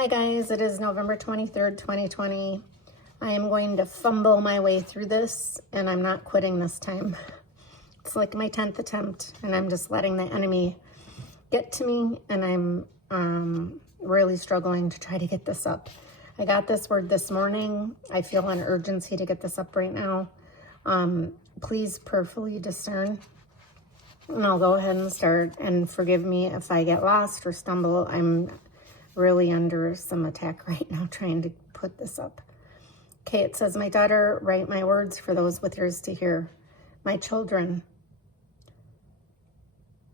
Hi guys, it is November 23rd, 2020. I am going to fumble my way through this and I'm not quitting this time. It's like my 10th attempt and I'm just letting the enemy get to me and I'm really struggling to try to get this up. I got this word this morning. I feel an urgency to get this up right now. Please prayerfully discern. And I'll go ahead and start, and forgive me if I get lost or stumble. I'm really under some attack right now trying to put this up. Okay, it says, "My daughter, write my words for those with ears to hear. My children,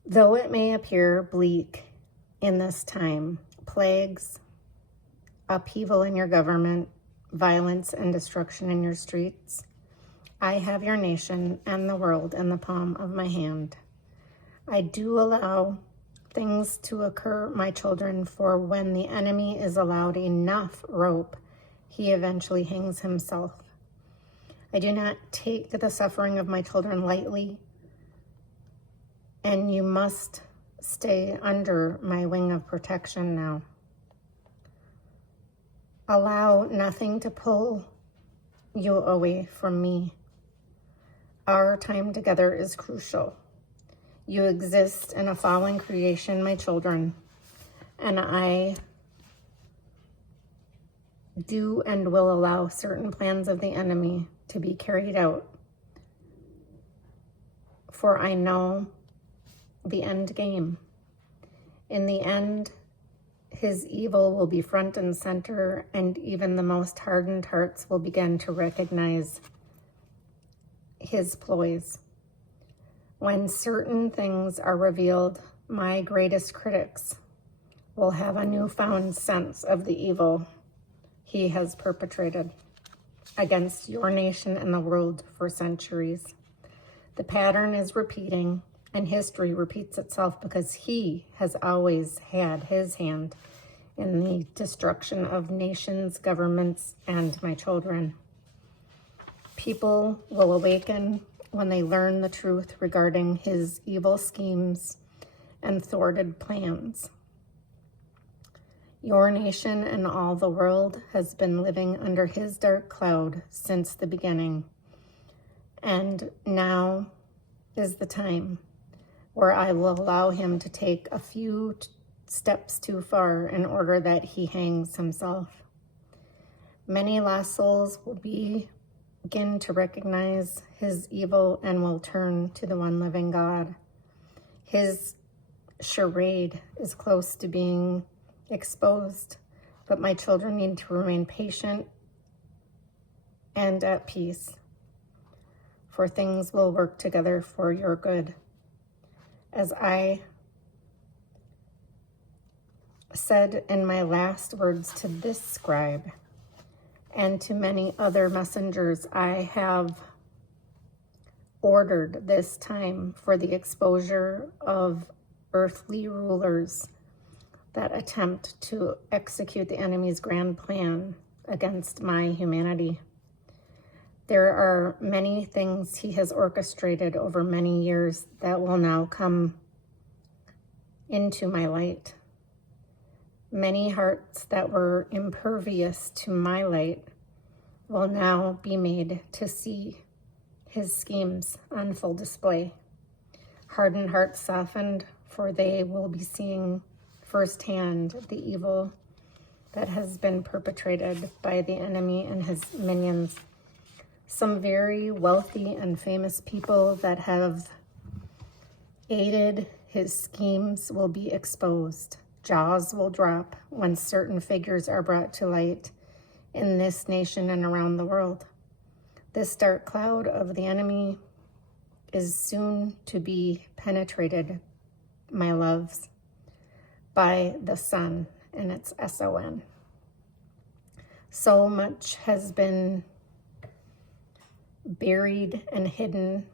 though it may appear bleak in this time, plagues, upheaval in your government, violence and destruction in your streets, I have your nation and the world in the palm of my hand. I do allow things to occur, my children, for when the enemy is allowed enough rope, he eventually hangs himself. I do not take the suffering of my children lightly, and you must stay under my wing of protection now. Allow nothing to pull you away from me. Our time together is crucial. You exist in a fallen creation, my children, and I do and will allow certain plans of the enemy to be carried out. For I know the end game. In the end, his evil will be front and center, and even the most hardened hearts will begin to recognize his ploys. When certain things are revealed, my greatest critics will have a newfound sense of the evil he has perpetrated against your nation and the world for centuries. The pattern is repeating, and history repeats itself because he has always had his hand in the destruction of nations, governments, and my children. People will awaken when they learn the truth regarding his evil schemes and thwarted plans. Your nation and all the world has been living under his dark cloud since the beginning. And now is the time where I will allow him to take a few steps too far in order that he hangs himself. Many lost souls will begin to recognize his evil and will turn to the one living God. His charade is close to being exposed, but my children need to remain patient and at peace, for things will work together for your good. As I said in my last words to this scribe, and to many other messengers, I have ordered this time for the exposure of earthly rulers that attempt to execute the enemy's grand plan against my humanity. There are many things he has orchestrated over many years that will now come into my light. Many hearts that were impervious to my light will now be made to see his schemes on full display. Hardened hearts softened, for they will be seeing firsthand the evil that has been perpetrated by the enemy and his minions. Some very wealthy and famous people that have aided his schemes will be exposed. Jaws will drop when certain figures are brought to light in this nation and around the world. This dark cloud of the enemy is soon to be penetrated, my loves, by the sun, and it's S-O-N. So much has been buried and hidden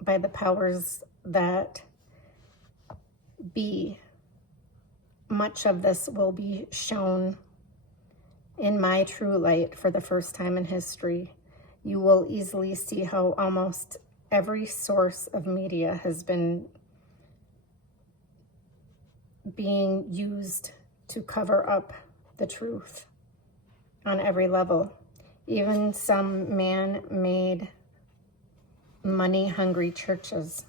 by the powers that be. Much of this will be shown in my true light for the first time in history. You will easily see how almost every source of media has been being used to cover up the truth on every level. Even some man-made, money-hungry churches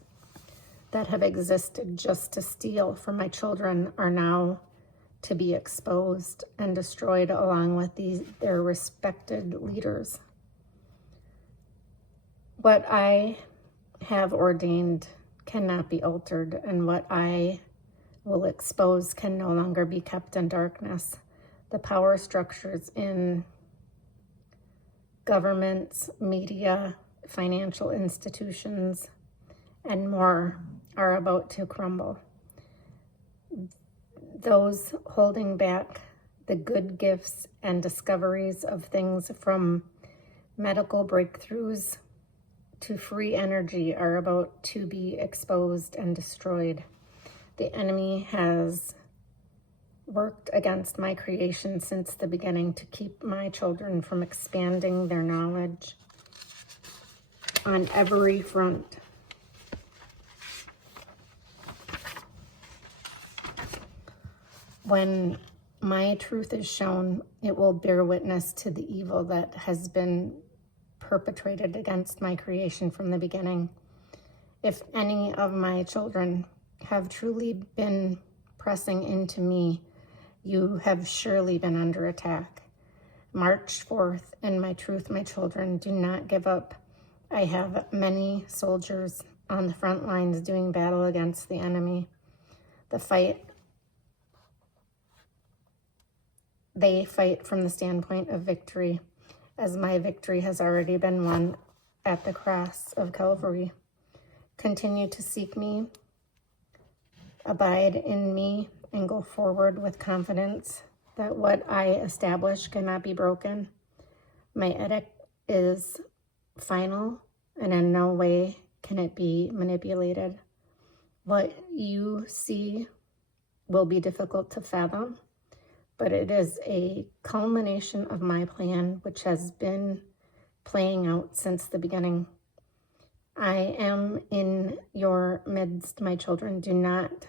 that have existed just to steal from my children are now to be exposed and destroyed along with their respected leaders. What I have ordained cannot be altered, and what I will expose can no longer be kept in darkness. The power structures in governments, media, financial institutions, and more are about to crumble. Those holding back the good gifts and discoveries of things from medical breakthroughs to free energy are about to be exposed and destroyed. The enemy has worked against my creation since the beginning to keep my children from expanding their knowledge on every front. When my truth is shown, it will bear witness to the evil that has been perpetrated against my creation from the beginning. If any of my children have truly been pressing into me, you have surely been under attack. March forth in my truth, my children. Do not give up. I have many soldiers on the front lines doing battle against the enemy. They fight from the standpoint of victory, as my victory has already been won at the cross of Calvary. Continue to seek me, abide in me, and go forward with confidence that what I establish cannot be broken. My edict is final, and in no way can it be manipulated. What you see will be difficult to fathom, but it is a culmination of my plan, which has been playing out since the beginning. I am in your midst, my children. Do not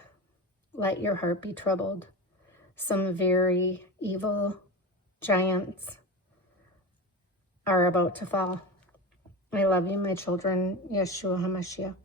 let your heart be troubled. Some very evil giants are about to fall. I love you, my children. Yeshua HaMashiach.